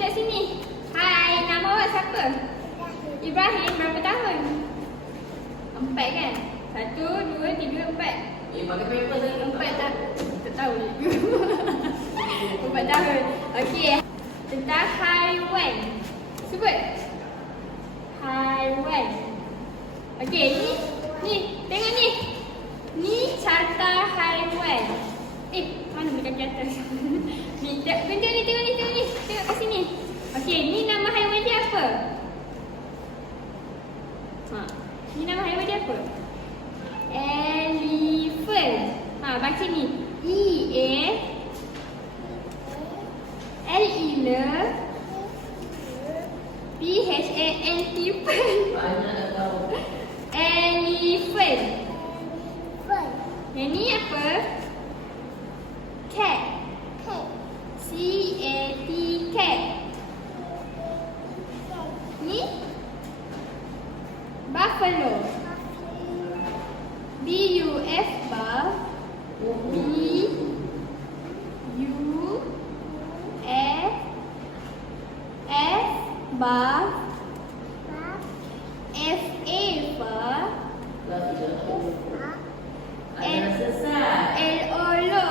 kat sini. Hai, nama awak siapa? Ibrahim. Berapa tahun? 4 kan? 1, 2, 3, 4. Pakai paper saya 4 tak? Tak tahu je. 4 tahun. Okey. Tentang haiwan. Sebut. Haiwan. Okey, ni. Tengok ni. Ni carta haiwan. Mana boleh kaki atas? Ni, tengok ni. Tengok kat sini. Okey, ni nama haiwan dia apa? Ni nama haiwan dia apa? Elephant. Baca ni. P-H-A-N-T. banyak tak tahu. Elephant. Yang ni apa? Cat. C-A-T. Cat. Ni? Buffalo. B-U-F. B-U-F. Buff. F-A. Ada sesat. L-O-L-O.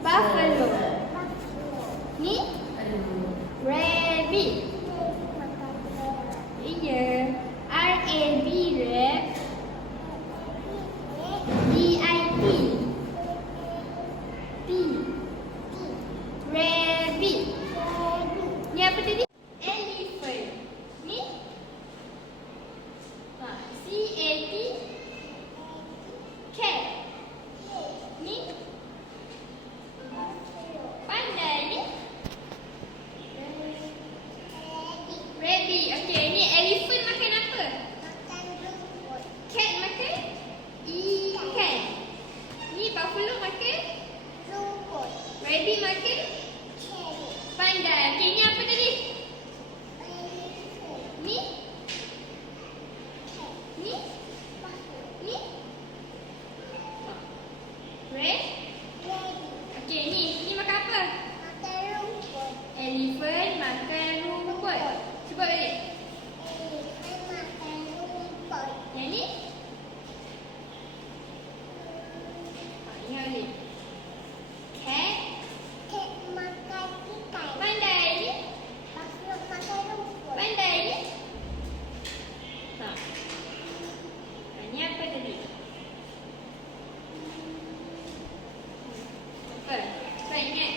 Buffalo. Ni? Rabbit. Iya. R-A-B. Rab. B-I-T. T. Rabbit. Ni apa tadi? Elephant. Ni? C-A-T. Cat. Ni? Pandai ni? Rabbit. Okey, ni elephant makan apa? Cat makan? Ikan. Ni buffalo makan? Rabbit makan? Pandai. Okey, ni apa tadi? Ni? Ni? Ni? Red? Okey, ni makan apa? Elephant makan rumput. Cuba balik. Yang ni? Ingat balik. Cat? Pandai ni? Pandai ni? Ni apa tadi? Apa? Cuba ingat.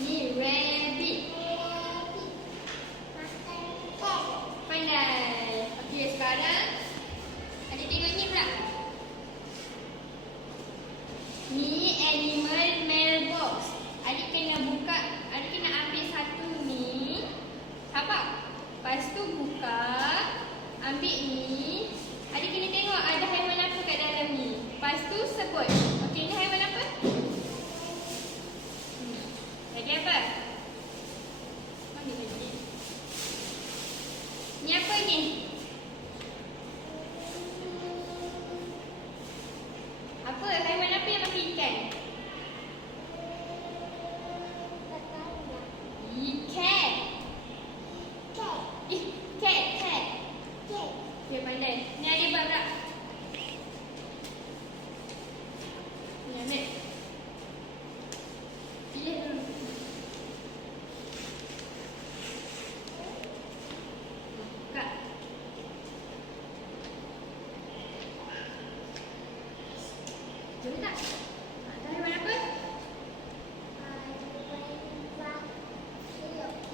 Ni rabbit. Pandai. Okey, sekarang adik tengok ni pula. Ni animal mailbox. Adik kena buka, adik kena ambil satu ni. Sabar. Lepas tu buka, ambil ni. Adik kena tengok ada haiwan apa kat dalam ni. Lepas tu sebut. Okey, ni haiwan apa? Lagi apa? Mana lagi? Ni apa ni? Apa? Haiwan apa yang makan ikan? Ikan. Cat. Okey, pandai. Ni ada bab tak? Ni ambil. Pilih dulu. Buka. Jom tak? Ada haiwan apa?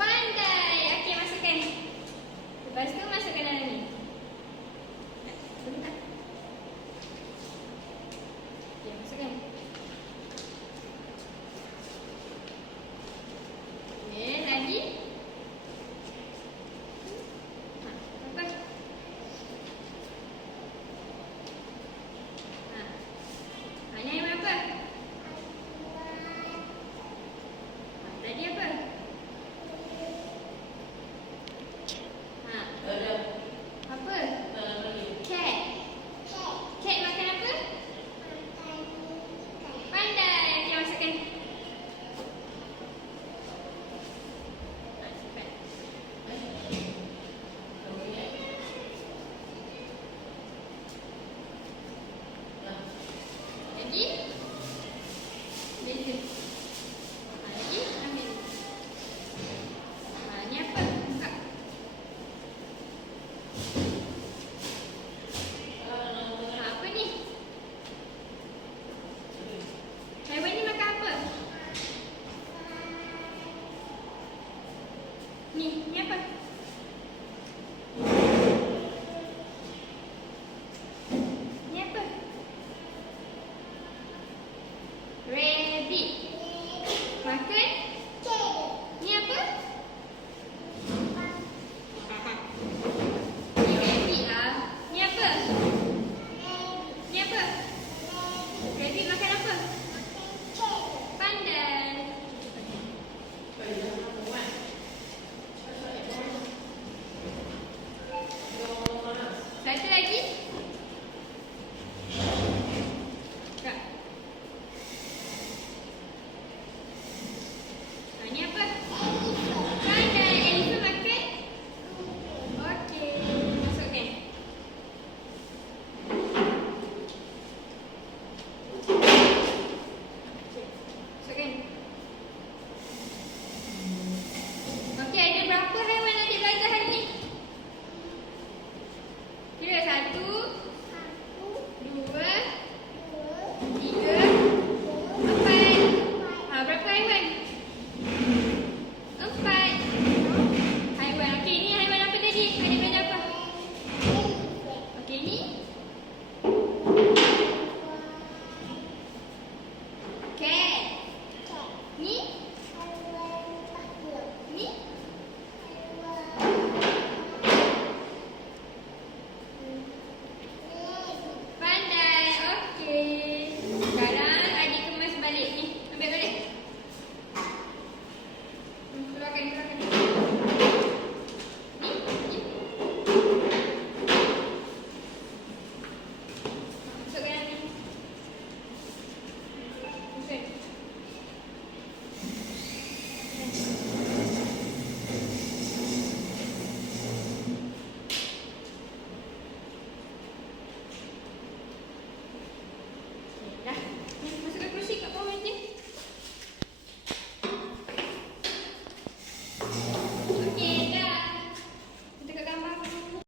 Pandai. Okey, masukkan. Lepas tu masukkan dalam ni. Boleh tak? Okey, masukkan. Okey, lagi. Apa? Ni haiwan apa? rabbit.